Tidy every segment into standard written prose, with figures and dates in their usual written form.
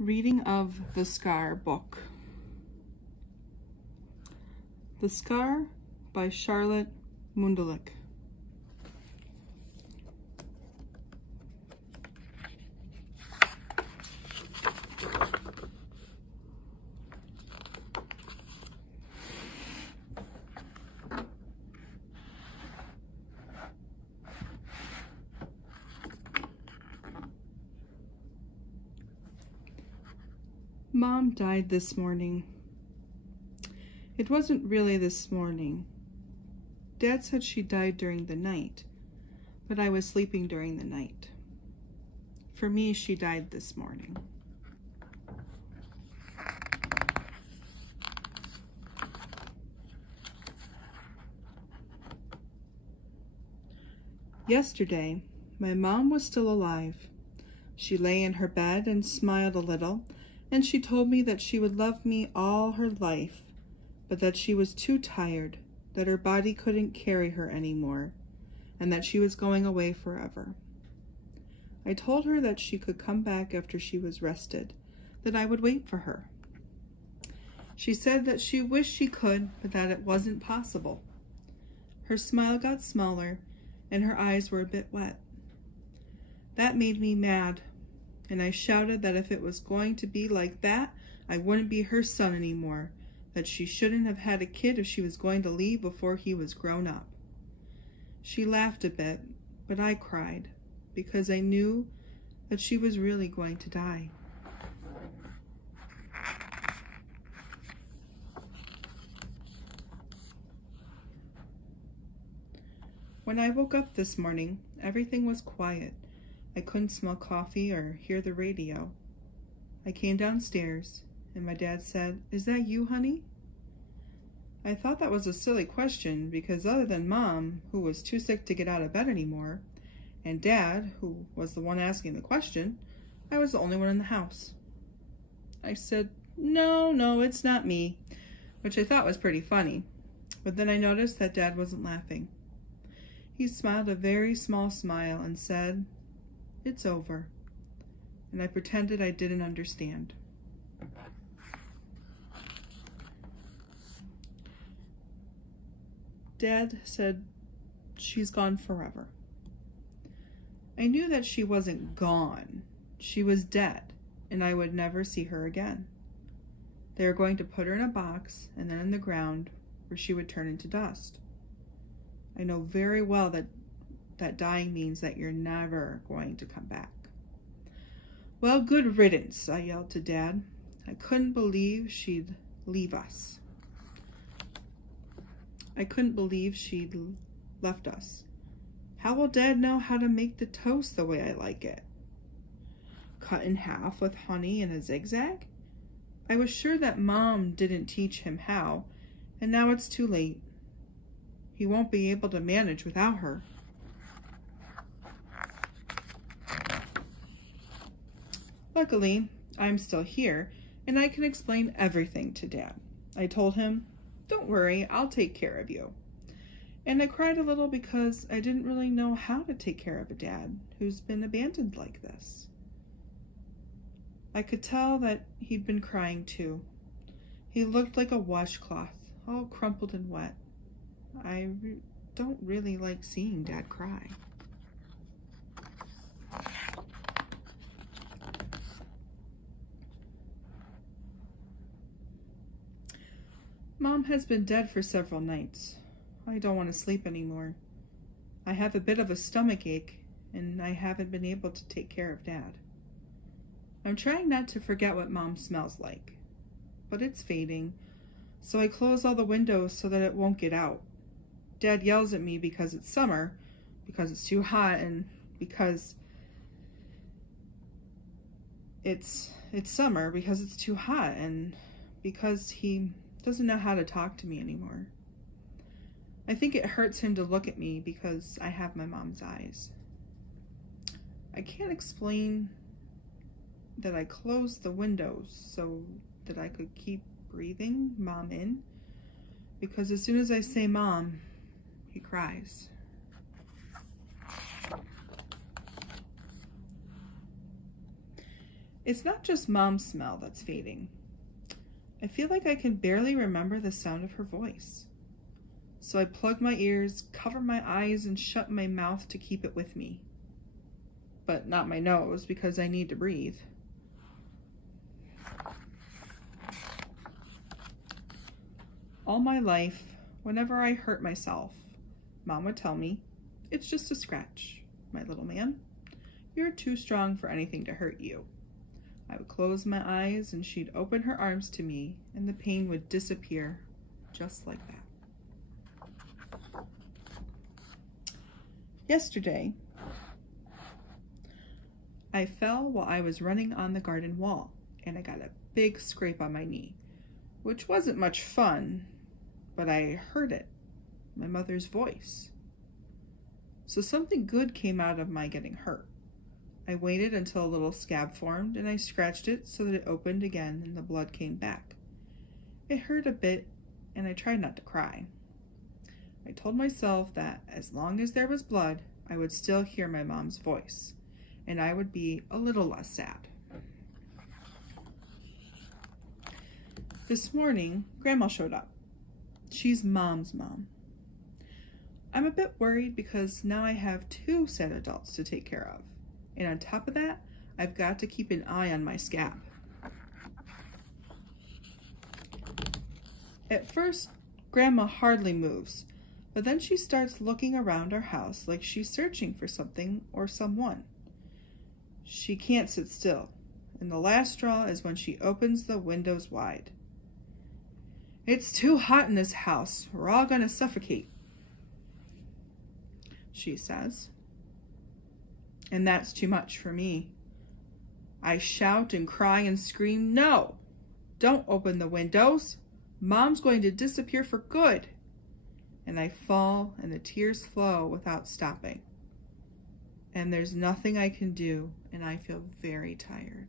Reading of The Scar book. The Scar by Charlotte Mundelic. Mom died this morning. It wasn't really this morning. Dad said she died during the night, but I was sleeping during the night. For me, she died this morning. Yesterday, my mom was still alive. She lay in her bed and smiled a little, and she told me that she would love me all her life, but that she was too tired, that her body couldn't carry her anymore, and that she was going away forever. I told her that she could come back after she was rested, that I would wait for her. She said that she wished she could, but that it wasn't possible. Her smile got smaller, and her eyes were a bit wet. That made me mad, and I shouted that if it was going to be like that, I wouldn't be her son anymore, that she shouldn't have had a kid if she was going to leave before he was grown up. She laughed a bit, but I cried, because I knew that she was really going to die. When I woke up this morning, everything was quiet. I couldn't smell coffee or hear the radio. I came downstairs, and my dad said, "Is that you, honey?" I thought that was a silly question, because other than Mom, who was too sick to get out of bed anymore, and Dad, who was the one asking the question, I was the only one in the house. I said, No, it's not me," which I thought was pretty funny, but then I noticed that Dad wasn't laughing. He smiled a very small smile and said, "It's over," and I pretended I didn't understand. Dad said, "She's gone forever." I knew that she wasn't gone. She was dead, and I would never see her again. They were going to put her in a box and then in the ground where she would turn into dust. I know very well that dying means that you're never going to come back. "Well, good riddance," I yelled to Dad. I couldn't believe she'd leave us. I couldn't believe she'd left us. How will Dad know how to make the toast the way I like it? Cut in half with honey and a zigzag? I was sure that Mom didn't teach him how, and now it's too late. He won't be able to manage without her. Luckily, I'm still here, and I can explain everything to Dad. I told him, "Don't worry, I'll take care of you." And I cried a little because I didn't really know how to take care of a dad who's been abandoned like this. I could tell that he'd been crying too. He looked like a washcloth, all crumpled and wet. I don't really like seeing Dad cry. Mom has been dead for several nights. I don't want to sleep anymore. I have a bit of a stomach ache, and I haven't been able to take care of Dad. I'm trying not to forget what Mom smells like, but it's fading, so I close all the windows so that it won't get out. Dad yells at me because it's summer, because it's too hot, and because it's summer, because it's too hot, and because he doesn't know how to talk to me anymore. I think it hurts him to look at me because I have my mom's eyes. I can't explain that I closed the windows so that I could keep breathing Mom in, because as soon as I say Mom, he cries. It's not just Mom's smell that's fading. I feel like I can barely remember the sound of her voice. So I plug my ears, cover my eyes, and shut my mouth to keep it with me. But not my nose, because I need to breathe. All my life, whenever I hurt myself, Mom would tell me, "It's just a scratch, my little man. You're too strong for anything to hurt you." I would close my eyes and she'd open her arms to me and the pain would disappear just like that. Yesterday, I fell while I was running on the garden wall and I got a big scrape on my knee, which wasn't much fun, but I heard it, my mother's voice. So something good came out of my getting hurt. I waited until a little scab formed and I scratched it so that it opened again and the blood came back. It hurt a bit and I tried not to cry. I told myself that as long as there was blood, I would still hear my mom's voice and I would be a little less sad. This morning, Grandma showed up. She's Mom's mom. I'm a bit worried because now I have 2 sad adults to take care of. And on top of that, I've got to keep an eye on my scab. At first, Grandma hardly moves, but then she starts looking around our house like she's searching for something or someone. She can't sit still, and the last straw is when she opens the windows wide. "It's too hot in this house. We're all gonna suffocate," she says. And that's too much for me. I shout and cry and scream, "No! Don't open the windows! Mom's going to disappear for good!" And I fall and the tears flow without stopping. And there's nothing I can do and I feel very tired.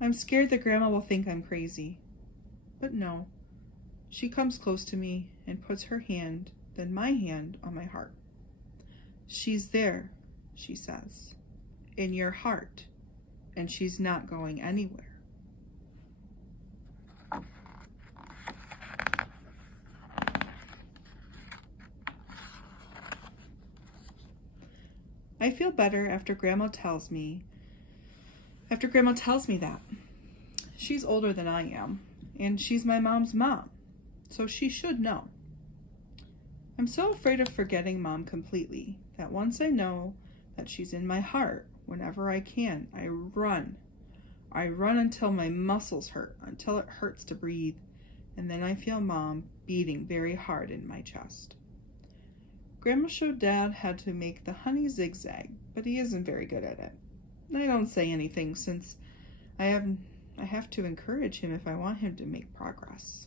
I'm scared that Grandma will think I'm crazy, but no. She comes close to me and puts her hand, then my hand, on my heart. "She's there," she says, "in your heart, and she's not going anywhere." I feel better after Grandma tells me that. She's older than I am, and she's my mom's mom. So she should know. I'm so afraid of forgetting Mom completely that once I know that she's in my heart, whenever I can, I run. I run until my muscles hurt, until it hurts to breathe, and then I feel Mom beating very hard in my chest. Grandma showed Dad how to make the honey zigzag, but he isn't very good at it. I don't say anything since I have to encourage him if I want him to make progress.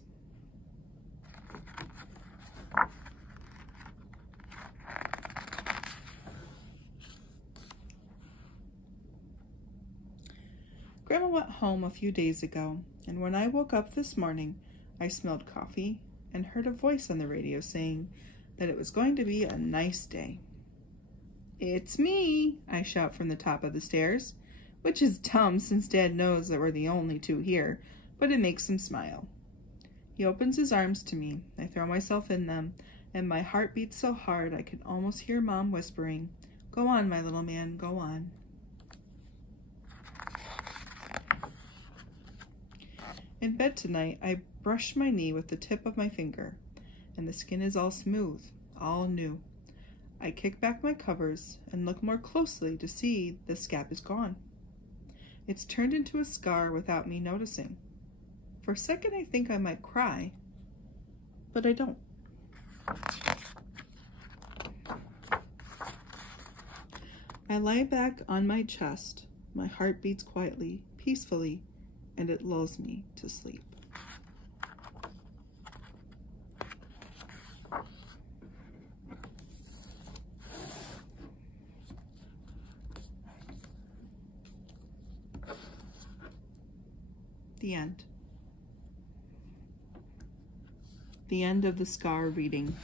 Grandma went home a few days ago, and when I woke up this morning, I smelled coffee and heard a voice on the radio saying that it was going to be a nice day. "It's me," I shout from the top of the stairs, which is dumb since Dad knows that we're the only 2 here, but it makes him smile. He opens his arms to me. I throw myself in them, and my heart beats so hard I could almost hear Mom whispering, "Go on, my little man, go on." In bed tonight, I brush my knee with the tip of my finger, and the skin is all smooth, all new. I kick back my covers and look more closely to see the scab is gone. It's turned into a scar without me noticing. For a second, I think I might cry, but I don't. I lie back on my chest. My heart beats quietly, peacefully, and it lulls me to sleep. The end. The end of the scar reading.